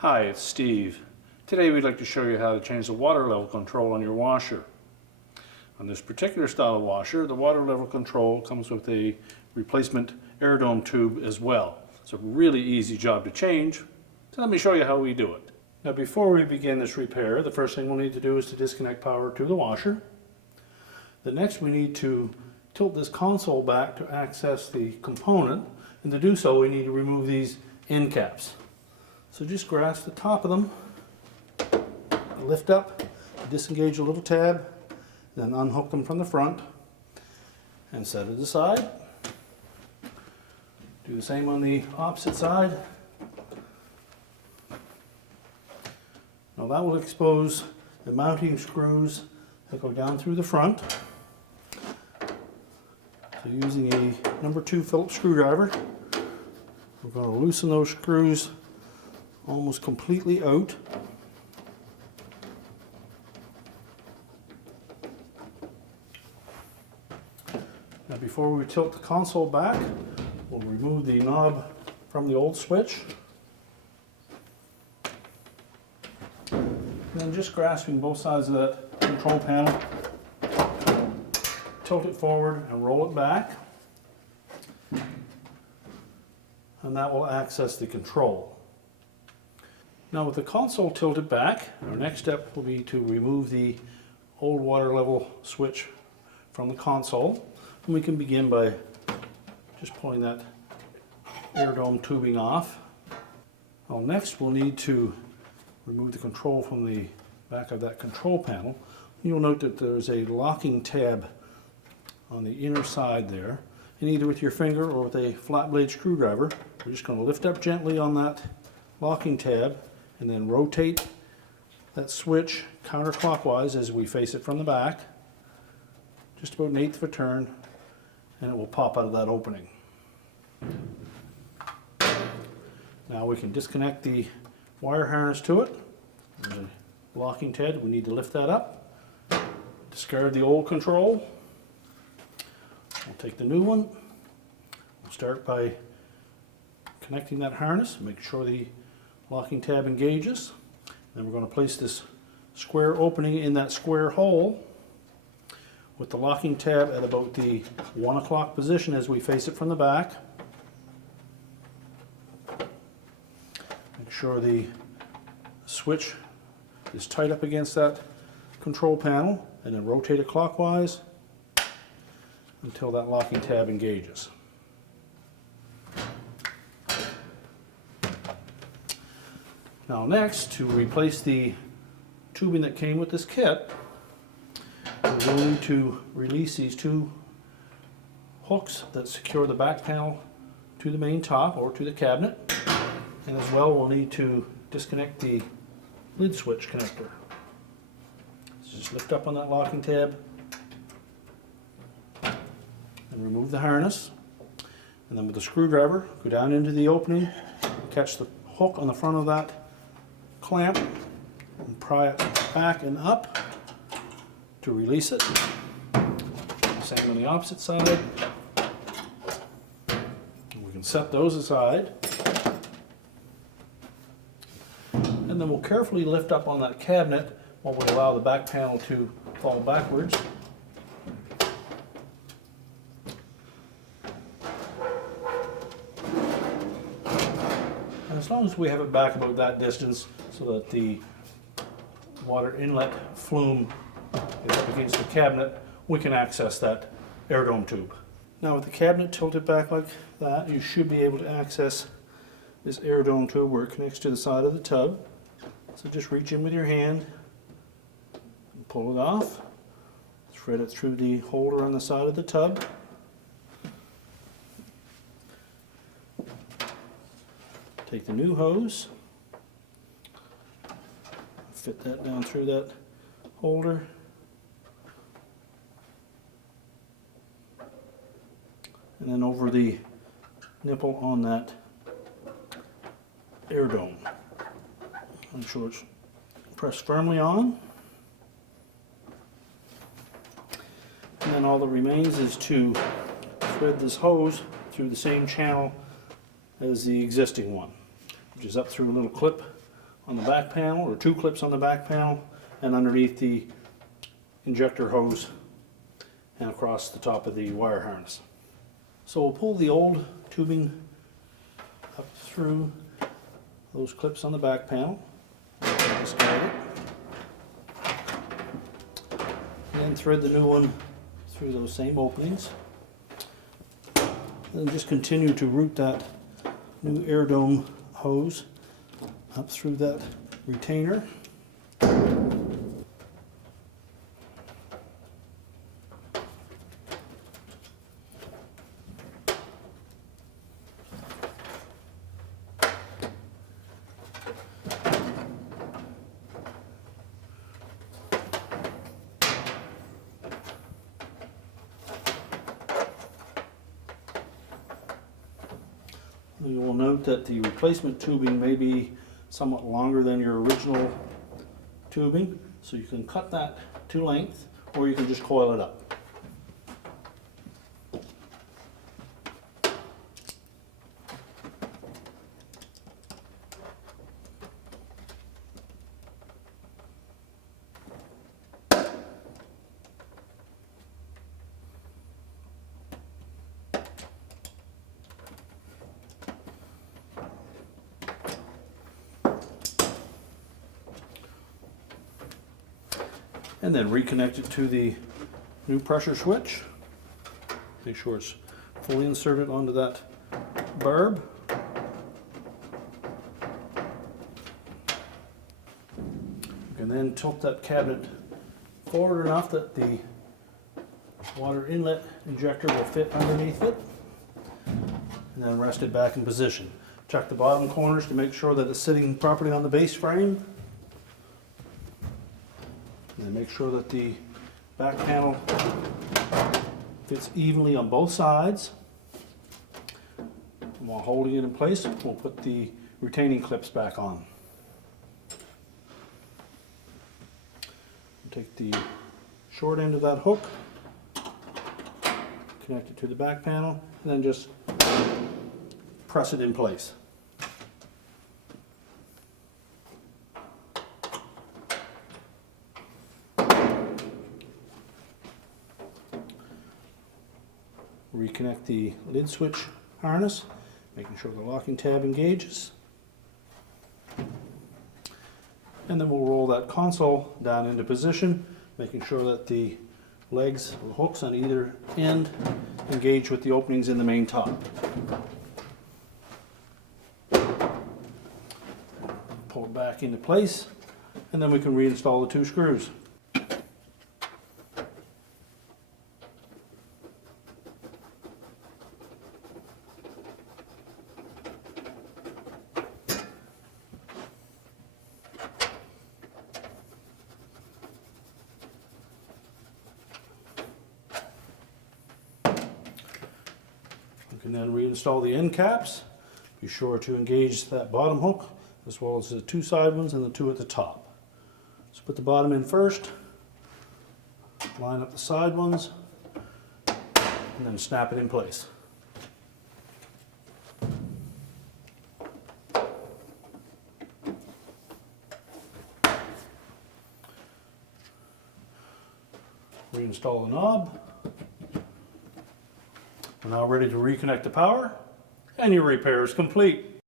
Hi, it's Steve. Today we'd like to show you how to change the water level control on your washer. On this particular style of washer, the water level control comes with a replacement air dome tube as well. It's a really easy job to change, so let me show you how we do it. Now before we begin this repair, the first thing we'll need to do is to disconnect power to the washer. The next we need to tilt this console back to access the component, and to do so we need to remove these end caps. So just grasp the top of them, lift up, disengage a little tab, then unhook them from the front and set it aside. Do the same on the opposite side. Now that will expose the mounting screws that go down through the front. So using a number 2 Phillips screwdriver, we're going to loosen those screws almost completely out. Now before we tilt the console back, we'll remove the knob from the old switch. And then just grasping both sides of that control panel, tilt it forward and roll it back. And that will access the control. Now with the console tilted back, our next step will be to remove the old water level switch from the console. And we can begin by just pulling that air dome tubing off. Well, next we'll need to remove the control from the back of that control panel. You'll note that there's a locking tab on the inner side there. And either with your finger or with a flat blade screwdriver, we're just going to lift up gently on that locking tab and then rotate that switch counterclockwise as we face it from the back, just about 1/8 of a turn, and it will pop out of that opening. Now we can disconnect the wire harness to it. There's a locking tab, we need to lift that up, discard the old control. We'll take the new one. We'll start by connecting that harness, make sure the locking tab engages. Then we're going to place this square opening in that square hole with the locking tab at about the 1 o'clock position as we face it from the back. Make sure the switch is tight up against that control panel and then rotate it clockwise until that locking tab engages. Now next, to replace the tubing that came with this kit, we're going to release these 2 hooks that secure the back panel to the main top or to the cabinet. And as well, we'll need to disconnect the lid switch connector. So just lift up on that locking tab and remove the harness. And then with the screwdriver, go down into the opening, catch the hook on the front of that clamp and pry it back and up to release it. Same on the opposite side. And we can set those aside. And then we'll carefully lift up on that cabinet while we allow the back panel to fall backwards. And as long as we have it back about that distance so that the water inlet flume is up against the cabinet, we can access that air dome tube. Now with the cabinet tilted back like that, you should be able to access this air dome tube where it connects to the side of the tub. So just reach in with your hand and pull it off. Thread it through the holder on the side of the tub. Take the new hose, fit that down through that holder, and then over the nipple on that air dome. Make sure it's pressed firmly on. And then all that remains is to thread this hose through the same channel as the existing one, which is up through a little clip on the back panel, or 2 clips on the back panel, and underneath the injector hose and across the top of the wire harness. So we'll pull the old tubing up through those clips on the back panel, discard it, and then thread the new one through those same openings. Then just continue to route that new air dome hose up through that retainer. You will note that the replacement tubing may be somewhat longer than your original tubing, so you can cut that to length, or you can just coil it up. And then reconnect it to the new pressure switch. Make sure it's fully inserted onto that barb. You can then tilt that cabinet forward enough that the water inlet injector will fit underneath it, and then rest it back in position. Check the bottom corners to make sure that it's sitting properly on the base frame. And then make sure that the back panel fits evenly on both sides. And while holding it in place, we'll put the retaining clips back on. Take the short end of that hook, connect it to the back panel, and then just press it in place. Reconnect the lid switch harness, making sure the locking tab engages. And then we'll roll that console down into position, making sure that the legs or hooks on either end engage with the openings in the main top. Pull it back into place, and then we can reinstall the 2 screws. You can then reinstall the end caps. Be sure to engage that bottom hook as well as the 2 side ones and the 2 at the top. So put the bottom in first, line up the side ones, and then snap it in place. Reinstall the knob. We're now ready to reconnect the power, and your repair is complete.